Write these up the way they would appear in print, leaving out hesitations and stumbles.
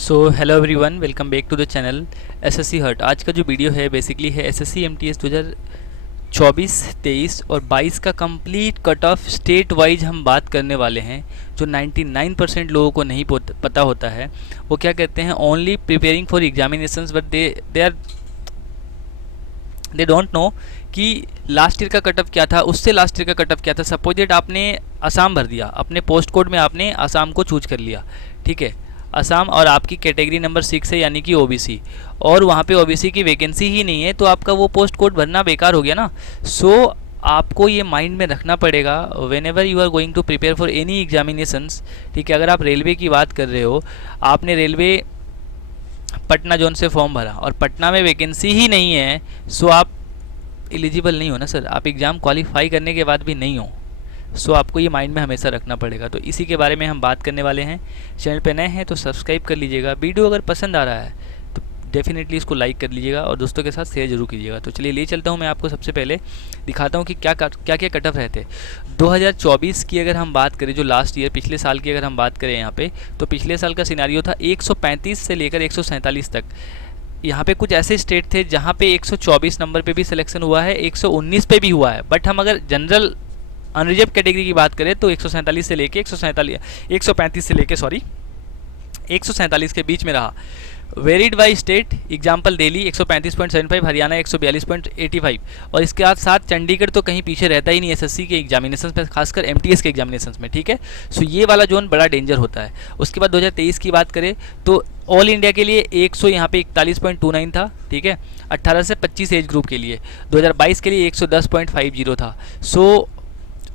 So hello everyone, welcome back to the channel SSC heart. आज का जो video है बेसिकली है एसएससी एमटीएस 2024, 23 और 22 का complete cut off state wise हम बात करने वाले हैं। जो 99% लोगों को नहीं पता होता है वो क्या कहते हैं, only preparing for examinations, but they don't know कि लास्ट ईयर का कट ऑफ क्या था, उससे लास्ट ईयर का कट ऑफ क्या था। सपोज दैट आपने असम भर दिया, अपने पोस्ट कोड में आपने असम को चूज कर लिया, ठीक है, असम, और आपकी कैटेगरी नंबर 6 है यानी कि ओबीसी, और वहाँ पे ओबीसी की वैकेंसी ही नहीं है, तो आपका वो पोस्ट कोड भरना बेकार हो गया ना। सो आपको ये माइंड में रखना पड़ेगा whenever you are going to prepare for any examinations, ठीक है। अगर आप रेलवे की बात कर रहे हो, आपने रेलवे पटना जोन से फॉर्म भरा और पटना में वैकेंसी ही नहीं है, सो आप एलिजिबल नहीं हो ना सर, आप एग्ज़ाम क्वालिफाई करने के बाद भी नहीं हो। सो आपको ये माइंड में हमेशा रखना पड़ेगा। तो इसी के बारे में हम बात करने वाले हैं। चैनल पे नए हैं तो सब्सक्राइब कर लीजिएगा। वीडियो अगर पसंद आ रहा है तो डेफिनेटली इसको लाइक कर लीजिएगा और दोस्तों के साथ शेयर जरूर कीजिएगा। तो चलिए ले चलता हूँ, मैं आपको सबसे पहले दिखाता हूँ कि क्या क्या कट ऑफ रहते। 2024 की अगर हम बात करें, जो लास्ट ईयर पिछले साल की अगर हम बात करें यहाँ पे, तो पिछले साल का सिनारियो था 135 से लेकर 147 तक। यहाँ पे कुछ ऐसे स्टेट थे जहाँ पे 124 नंबर पे भी सिलेक्शन हुआ है, 119 पे भी हुआ है। बट हम अगर जनरल अनरिजर्व कैटेगरी की बात करें तो 147 से लेके 135 से लेके 147 के बीच में रहा। Varied by state, example Delhi 135.75, Haryana 142.85, और इसके साथ चंडीगढ़ तो कहीं पीछे रहता ही नहीं एसएससी के एग्जामिनेशंस में, खासकर एमटीएस के एग्जामिनेशंस में, ठीक है। सो ये वाला जोन बड़ा डेंजर होता है। उसके बाद 2023 की बात करें तो ऑल इंडिया के लिए 100 यहाँ पे 41.29 था, ठीक है, 18 से 25 एज ग्रुप के लिए। 2022 के लिए 110.50 था। सो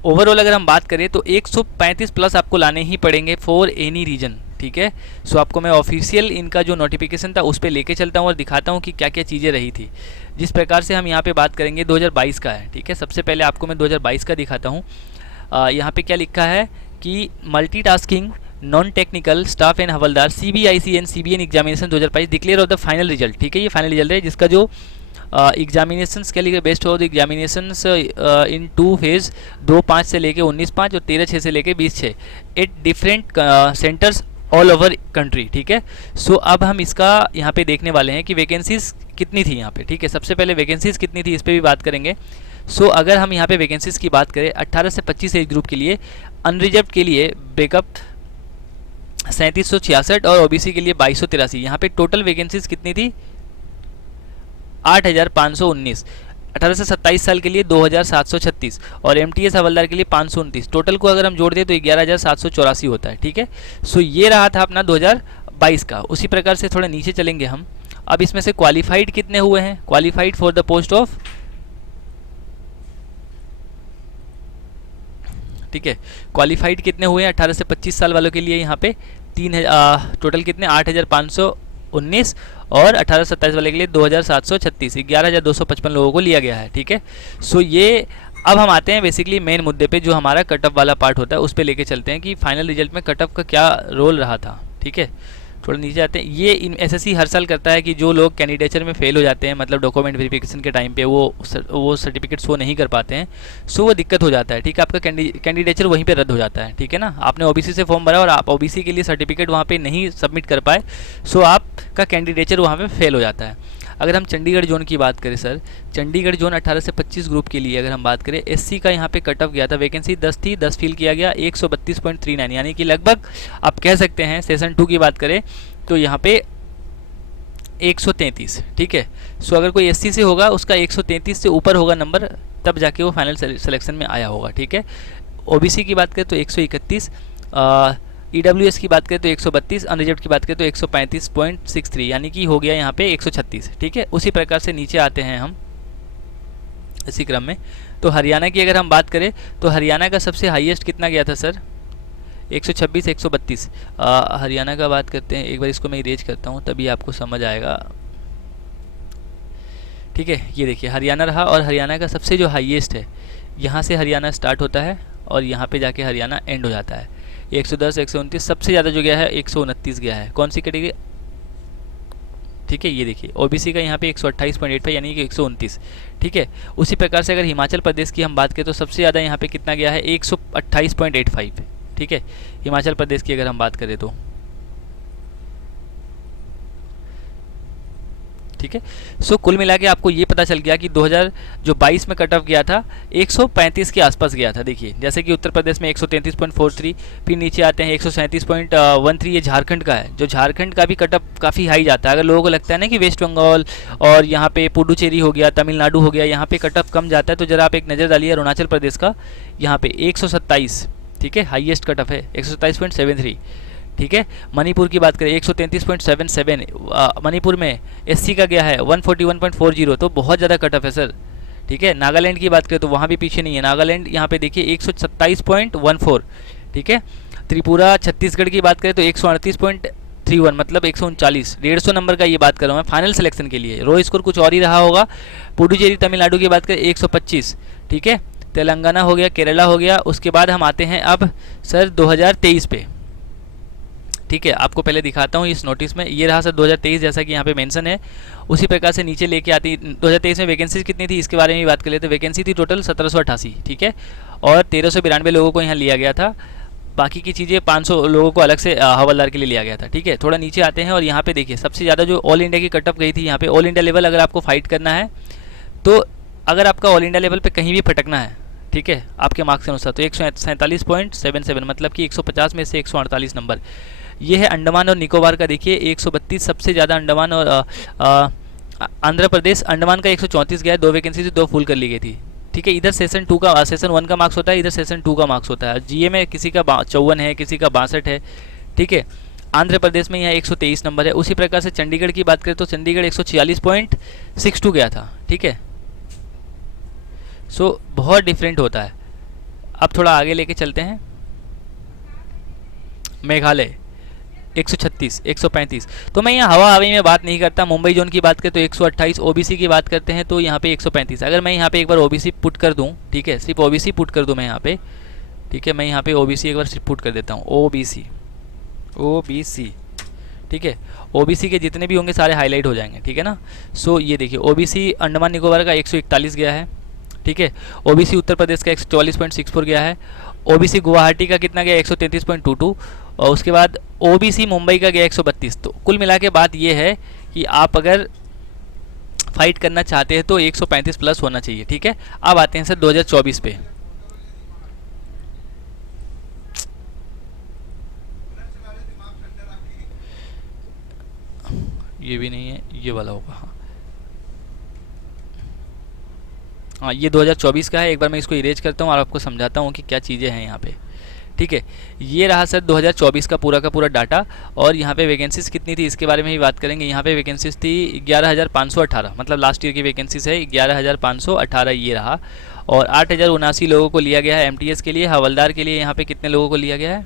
ओवरऑल अगर हम बात करें तो 135 प्लस आपको लाने ही पड़ेंगे फॉर एनी रीजन, ठीक है। सो आपको मैं ऑफिशियल इनका जो नोटिफिकेशन था उस पर लेके चलता हूँ और दिखाता हूँ कि क्या क्या चीज़ें रही थी। जिस प्रकार से हम यहाँ पे बात करेंगे 2022 का है, ठीक है। सबसे पहले आपको मैं 2022 का दिखाता हूँ। यहाँ पे क्या लिखा है कि multitasking non technical staff and havildar CBIC and CBN examination 2022 declare of the final result, ठीक है। ये फाइनल रिजल्ट है जिसका जो एग्जामिनेशंस के लिए बेस्ट हो, एग्जामिनेशंस इन 2 फेज, 2/5 से लेके 19/5 और 13/6 से लेके 20/6 at different centres all over country, ठीक है। सो अब हम इसका यहाँ पे देखने वाले हैं कि वैकेंसीज कितनी थी यहाँ पे, ठीक है। सबसे पहले वैकेंसीज कितनी थी इस पर भी बात करेंगे। सो अगर हम यहाँ पे वैकेंसीज की बात करें 18 से 25 एज ग्रुप के लिए, अनरिजर्व के लिए ब्रेकअप 3766 और ओबीसी के लिए 2283। यहाँ पे टोटल वैकेंसीज कितनी थी 8519। 18 से 27 साल के लिए 2736 और एमटीएस हवलदार के लिए 529। टोटल को अगर हम जोड़ दें तो 11784 होता है, ठीक है। सो ये रहा था अपना 2022 का। उसी प्रकार से थोड़ा नीचे चलेंगे हम। अब इसमें से क्वालिफाइड कितने हुए हैं, qualified for the post of, ठीक है, क्वालिफाइड कितने हुए हैं 18 से 25 साल वालों के लिए यहाँ पे टोटल कितने 8519 और 18 से 27 वाले के लिए 2736, 11255 लोगों को लिया गया है, ठीक है। सो ये अब हम आते हैं बेसिकली मेन मुद्दे पे, जो हमारा कट ऑफ वाला पार्ट होता है उस पर लेके चलते हैं कि फाइनल रिजल्ट में कट ऑफ का क्या रोल रहा था, ठीक है। थोड़ा नीचे आते हैं। ये एसएससी हर साल करता है कि जो लोग कैंडिडेचर में फेल हो जाते हैं, मतलब डॉक्यूमेंट वेरिफिकेशन के टाइम पे वो सर्टिफिकेट शो नहीं कर पाते हैं, सो वो दिक्कत हो जाता है, ठीक है। आपका कैंडिडेचर वहीं पे रद्द हो जाता है, ठीक है ना। आपने ओबीसी से फॉर्म भरा और आप ओबीसी के लिए सर्टिफिकेट वहाँ पे नहीं सबमिट कर पाए, सो आपका कैंडिडेचर वहाँ पे फेल हो जाता है। अगर हम चंडीगढ़ जोन की बात करें सर, चंडीगढ़ जोन 18 से 25 ग्रुप के लिए अगर हम बात करें, एससी का यहाँ पे कट ऑफ गया था, वैकेंसी 10 थी, 10 फिल किया गया, 132.39, यानी कि लगभग आप कह सकते हैं सेशन 2 की बात करें तो यहाँ पे 133, ठीक है। सो अगर कोई एससी से होगा उसका 133 से ऊपर होगा नंबर, तब जाके वो फाइनल सिलेक्शन में आया होगा, ठीक है। ओबीसी की बात करें तो 131, ईडब्ल्यूएस की बात करें तो 132, अनरिजर्व की बात करें तो 135.63, यानी कि हो गया यहाँ पे 136, ठीक है। उसी प्रकार से नीचे आते हैं हम इसी क्रम में। तो हरियाणा की अगर हम बात करें तो हरियाणा का सबसे हाईएस्ट कितना गया था सर, 126, 132। हरियाणा का बात करते हैं, एक बार इसको मैं इरेज करता हूँ तभी आपको समझ आएगा, ठीक है। ये देखिए हरियाणा रहा और हरियाणा का सबसे जो हाईएस्ट है, यहाँ से हरियाणा स्टार्ट होता है और यहाँ पे जाके हरियाणा एंड हो जाता है। 110, 129, सबसे ज़्यादा जो गया है 129 गया है। कौन सी कैटेगरी, ठीक है, ये देखिए ओबीसी का यहाँ पे 128.85 यानी कि 129, ठीक है। उसी प्रकार से अगर हिमाचल प्रदेश की हम बात करें तो सबसे ज़्यादा यहाँ पे कितना गया है 128.85, ठीक है, हिमाचल प्रदेश की अगर हम बात करें तो। ठीक है। सो कुल मिला के आपको ये पता चल गया कि 2022 में कट ऑफ गया था 135 के आसपास गया था। देखिए जैसे कि उत्तर प्रदेश में 133.43, फिर नीचे आते हैं 137.13, ये झारखंड का है। जो झारखंड का भी कट ऑफ काफ़ी हाई जाता है। अगर लोगों को लगता है ना कि वेस्ट बंगाल और यहाँ पे पुडुचेरी हो गया, तमिलनाडु हो गया, यहाँ पे कट ऑफ कम जाता है, तो ज़रा आप एक नज़र डालिए अरुणाचल प्रदेश का, यहाँ पे 127, ठीक है, हाईएस्ट कट ऑफ है 127.73, ठीक है। मणिपुर की बात करें 133.77, मणिपुर में एससी का गया है 141.40, तो बहुत ज़्यादा कट ऑफ है सर, ठीक है। नागालैंड की बात करें तो वहाँ भी पीछे नहीं है, नागालैंड यहाँ पे देखिए 127.14, ठीक है। त्रिपुरा छत्तीसगढ़ की बात करें तो 138.31, मतलब 139, 150 नंबर का ये बात कर रहा हूँ मैं फाइनल सिलेक्शन के लिए। रो स्कोर कुछ और ही रहा होगा। पुडुचेरी तमिलनाडु की बात करें 125, ठीक है। तेलंगाना हो गया, केरला हो गया। उसके बाद हम आते हैं अब सर 2023 पे, ठीक है। आपको पहले दिखाता हूँ इस नोटिस में, ये रहा सर 2023 जैसा कि यहाँ पे मेंशन है। उसी प्रकार से नीचे लेके आती 2023 में वैकेंसीज कितनी थी इसके बारे में भी बात कर लेते हैं। वैकेंसी थी टोटल 1788, ठीक है, और 1392 लोगों को यहाँ लिया गया था। बाकी की चीज़ें 500 लोगों को अलग से हवलदार के लिए लिया गया था, ठीक है। थोड़ा नीचे आते हैं और यहाँ पे देखिए सबसे ज़्यादा जो ऑल इंडिया की कट ऑफ गई थी, यहाँ पे ऑल इंडिया लेवल अगर आपको फाइट करना है तो अगर आपका ऑल इंडिया लेवल पे कहीं भी फटकना है, ठीक है, आपके मार्क्स के अनुसार, तो 147.77, मतलब कि 150 में से 148 नंबर। ये है अंडमान और निकोबार का, देखिए 132 सबसे ज़्यादा अंडमान और आंध्र प्रदेश। अंडमान का 134 गया है, 2 वैकेंसी से 2 फुल कर ली गई थी, ठीक है। इधर सेशन 1 का मार्क्स होता है, इधर सेशन 2 का मार्क्स होता है। जीए में किसी का 54 है, किसी का 62 है, ठीक है। आंध्र प्रदेश में यहाँ 123 नंबर है। उसी प्रकार से चंडीगढ़ की बात करें तो चंडीगढ़ 146.62 गया था, ठीक है। सो बहुत डिफरेंट होता है। अब थोड़ा आगे लेके चलते हैं। मेघालय 136, 135। तो मैं यहाँ हवा हवाई में बात नहीं करता। मुंबई जोन की बात करें तो 128, ओबीसी की बात करते हैं तो यहाँ पे 135। अगर मैं यहाँ पे एक बार ओबीसी पुट कर दूँ, ठीक है, सिर्फ ओबीसी पुट कर दूँ मैं यहाँ पे, ठीक है, मैं यहाँ पे ओबीसी एक बार सिर्फ पुट कर देता हूँ, ओबीसी, ठीक है। ओबीसी के जितने भी होंगे सारे हाईलाइट हो जाएंगे, ठीक है ना। सो ये देखिए ओबीसी अंडमान निकोबार का 141 गया है, ठीक है। ओबीसी उत्तर प्रदेश का 144.64 गया है। ओबीसी गुवाहाटी का कितना गया 133.22, और उसके बाद ओबीसी मुंबई का गया 132। तो कुल मिला के बात ये है कि आप अगर फाइट करना चाहते हैं तो 135 प्लस होना चाहिए, ठीक है। अब आते हैं सर 2024 पे। ये भी नहीं है, ये वाला होगा, हाँ हाँ, ये 2024 का है। एक बार मैं इसको इरेज करता हूँ और आपको समझाता हूँ कि क्या चीज़ें हैं यहाँ पे, ठीक है। ये रहा सर 2024 का पूरा डाटा, और यहाँ पे वैकेंसीज कितनी थी इसके बारे में भी बात करेंगे। यहाँ पे वैकेंसीज थी 11,518, मतलब लास्ट ईयर की वैकेंसीज है 11,518 ये रहा। और 8,079 लोगों को लिया गया है एमटीएस के लिए। हवलदार के लिए यहाँ पे कितने लोगों को लिया गया है?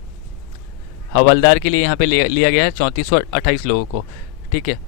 हवलदार के लिए यहाँ पे लिया गया है 3428 लोगों को, ठीक है।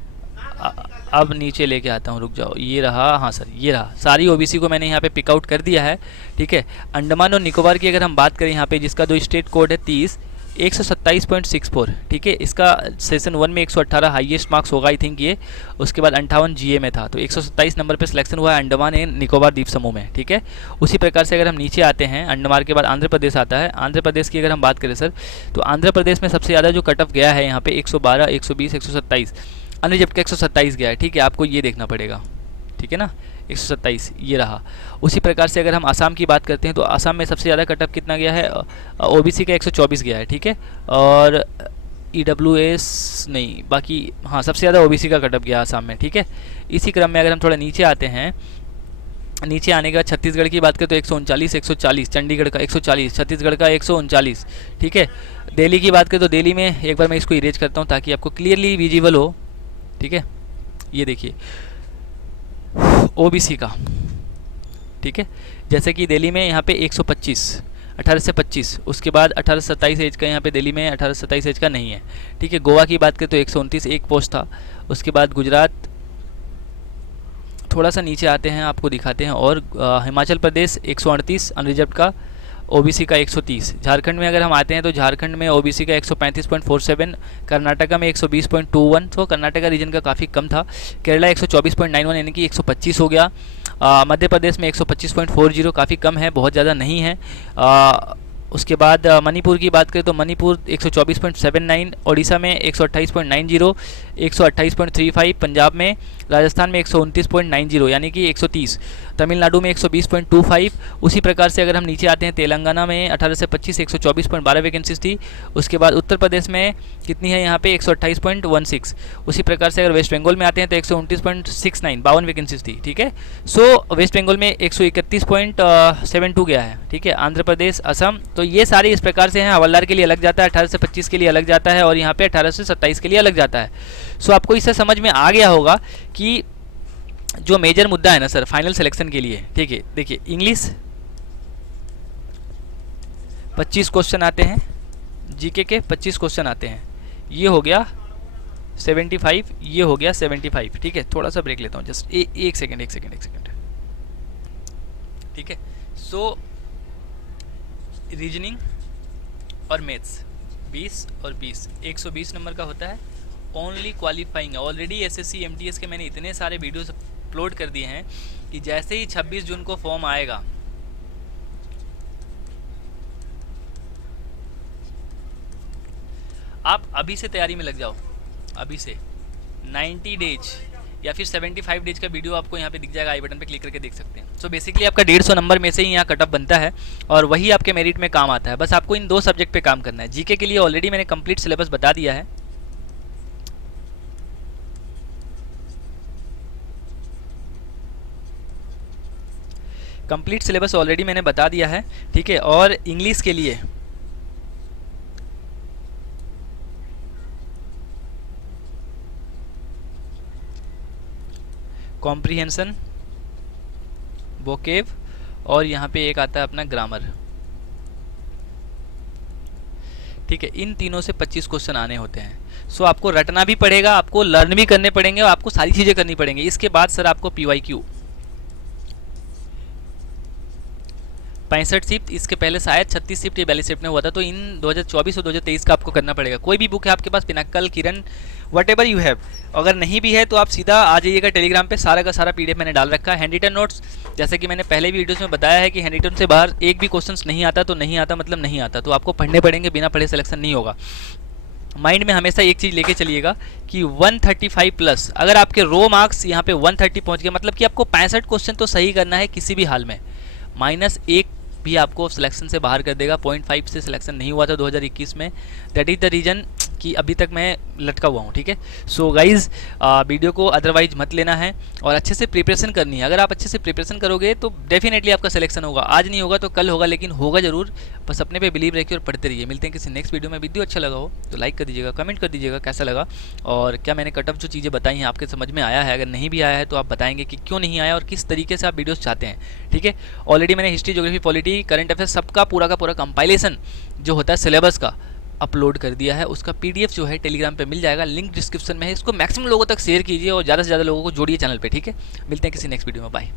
अब नीचे लेके आता हूँ, रुक जाओ, ये रहा, हाँ सर ये रहा, सारी ओबीसी को मैंने यहाँ पे पिकआउट कर दिया है, ठीक है। अंडमान और निकोबार की अगर हम बात करें यहाँ पे, जिसका जो स्टेट कोड है 30, 127.64, ठीक है। इसका सेशन 1 में 118 हाईएस्ट मार्क्स होगा आई थिंक ये। उसके बाद 58 जीए में था, तो 127 नंबर पे सिलेक्शन हुआ है अंडमान एंड निकोबार द्वीप समूह में, ठीक है। उसी प्रकार से अगर हम नीचे आते हैं, अंडमान के बाद आंध्र प्रदेश आता है। आंध्र प्रदेश की अगर हम बात करें सर, तो आंध्र प्रदेश में सबसे ज़्यादा जो कट ऑफ गया है यहाँ पे 112, 120, 127, अनरिजर्व्ड का 127 गया है, ठीक है। आपको ये देखना पड़ेगा, ठीक है ना, 127 ये रहा। उसी प्रकार से अगर हम आसाम की बात करते हैं तो आसाम में सबसे ज़्यादा कटअप कितना गया है? ओबीसी का 124 गया है, ठीक है। और ईडब्ल्यूएस नहीं, बाकी हाँ सबसे ज़्यादा ओबीसी का कटअप गया आसाम में, ठीक है। इसी क्रम में अगर हम थोड़ा नीचे आते हैं, नीचे आने के बाद छत्तीसगढ़ की बात करें तो 139, 140, चंडीगढ़ का 140, छत्तीसगढ़ का 139, ठीक है। दिल्ली की बात करें तो दिल्ली में एक बार मैं इसको इरेज करता हूँ ताकि आपको क्लियरली विजिबल हो, ठीक है। ये देखिए ओबीसी का, ठीक है, जैसे कि दिल्ली में यहाँ पे 125, 18 से 25, उसके बाद 18 से 27 एज का यहाँ पे दिल्ली में 18 से 27 एज का नहीं है, ठीक है। गोवा की बात करें तो 129 एक पोस्ट था। उसके बाद गुजरात, थोड़ा सा नीचे आते हैं आपको दिखाते हैं, और हिमाचल प्रदेश 138 अनरिजर्व्ड का, ओबीसी का 130। झारखंड में अगर हम आते हैं तो झारखंड में ओबीसी का 135.47, कर्नाटका में 120.21, तो कर्नाटका रीजन का काफ़ी कम था। केरला 124.91 यानी कि 125 हो गया। मध्य प्रदेश में 125.40 काफ़ी कम है, बहुत ज़्यादा नहीं है। उसके बाद मणिपुर की बात करें तो मणिपुर 124.79, ओडिशा में 128.90, 128.35, पंजाब में, राजस्थान में 129.90 यानी कि 130, तमिलनाडु में 120.25। उसी प्रकार से अगर हम नीचे आते हैं, तेलंगाना में 18 से 25 124.12 वैकेंसीज थी। उसके बाद उत्तर प्रदेश में कितनी है यहाँ पे 128.16। उसी प्रकार से अगर वेस्ट बंगाल में आते हैं तो 129.69, 52 वैकेंसीज थी। ठीक है, सो वेस्ट बंगाल में 131.72 गया है। ठीक है, आंध्र प्रदेश, असम, तो ये सारे इस प्रकार से हैं। हवलदार के लिए अलग जाता है, 18 से 25 के लिए अलग जाता है, और यहाँ पे 18 से 27 के लिए अलग जाता है। सो आपको इससे समझ में आ गया होगा कि जो मेजर मुद्दा है ना सर फाइनल सिलेक्शन के लिए, ठीक है, देखिए इंग्लिश 25 क्वेश्चन आते हैं, जीके के 25 क्वेश्चन आते हैं, ये हो गया 75, ये हो गया 75। ठीक है, थोड़ा सा ब्रेक लेता हूँ, जस्ट एक सेकेंड। ठीक है, सो रीजनिंग और मैथ्स 20 और 20, 120 नंबर का होता है। ओनली क्वालिफाइंग है। ऑलरेडी एसएससी एमटीएस के मैंने इतने सारे वीडियोस अपलोड कर दिए हैं कि जैसे ही 26 जून को फॉर्म आएगा, आप अभी से तैयारी में लग जाओ, अभी से 90 डेज या फिर 75 डेज का वीडियो आपको यहाँ पे दिख जाएगा, आई बटन पे क्लिक करके देख सकते हैं। सो बेसिकली आपका 150 नंबर में से ही यहाँ कटअप बनता है और वही आपके मेरिट में काम आता है। बस आपको इन 2 सब्जेक्ट पे काम करना है। जीके के लिए ऑलरेडी मैंने कंप्लीट सिलेबस बता दिया है। कंप्लीट सिलेबस ऑलरेडी मैंने बता दिया है। ठीक है, और इंग्लिश के लिए कॉम्प्रिहेंशन, वोकेब, और यहाँ पे एक आता है अपना ग्रामर। ठीक है, इन तीनों से 25 क्वेश्चन आने होते हैं। सो आपको रटना भी पड़ेगा, आपको लर्न भी करने पड़ेंगे और आपको सारी चीज़ें करनी पड़ेंगी। इसके बाद सर आपको पीवाईक्यू 65 शिफ्ट, इसके पहले शायद 36 शिफ्ट या 42 शिफ्ट में हुआ था। तो इन 2024 और 2023 का आपको करना पड़ेगा। कोई भी बुक है आपके पास, Pinnacle, Kiran, what you have, अगर नहीं भी है तो आप सीधा आ जाइएगा टेलीग्राम पे, सारा का सारा पीडीएफ मैंने डाल रखा है। हैंडरिटन नोट्स, जैसे कि मैंने पहले भी वीडियोस में बताया है कि हैंडरिटन से बाहर एक भी क्वेश्चन नहीं आता तो नहीं आता, मतलब नहीं आता, तो आपको पढ़ने पड़ेंगे, बिना पढ़े सिलेक्शन नहीं होगा। माइंड में हमेशा एक चीज़ लेके चलिएगा कि 135 प्लस, अगर आपके रो मार्क्स यहाँ पे 130 पहुँच गए, मतलब कि आपको 65 क्वेश्चन तो सही करना है किसी भी हाल में। -1 भी आपको सिलेक्शन से बाहर कर देगा। 0.5 से सिलेक्शन नहीं हुआ था 2021 में। दैट इज़ द रीज़न कि अभी तक मैं लटका हुआ हूँ। ठीक है, सो गाइज़ वीडियो को अदरवाइज मत लेना है और अच्छे से प्रिपरेशन करनी है। अगर आप अच्छे से प्रिपरेशन करोगे तो डेफिनेटली आपका सिलेक्शन होगा। आज नहीं होगा तो कल होगा, लेकिन होगा जरूर। बस अपने पे बिलीव रखिए और पढ़ते रहिए। मिलते हैं किसी नेक्स्ट वीडियो में। वीडियो अच्छा लगा हो तो लाइक कर दीजिएगा, कमेंट कर दीजिएगा कैसा लगा, और क्या मैंने कटअप जो चीज़ें बताई हैं आपके समझ में आया है। अगर नहीं भी आया है तो आप बताएंगे कि क्यों नहीं आया और किस तरीके से आप वीडियोस चाहते हैं। ठीक है, ऑलरेडी मैंने history, geography, polity, current affairs सबका पूरा का पूरा कंपाइलेशन जो होता है सिलेबस का अपलोड कर दिया है। उसका पीडीएफ जो है टेलीग्राम पे मिल जाएगा, लिंक डिस्क्रिप्शन में है। इसको मैक्सिमम लोगों तक शेयर कीजिए और ज़्यादा से ज़्यादा लोगों को जोड़िए चैनल पे। ठीक है, मिलते हैं किसी नेक्स्ट वीडियो में। बाय।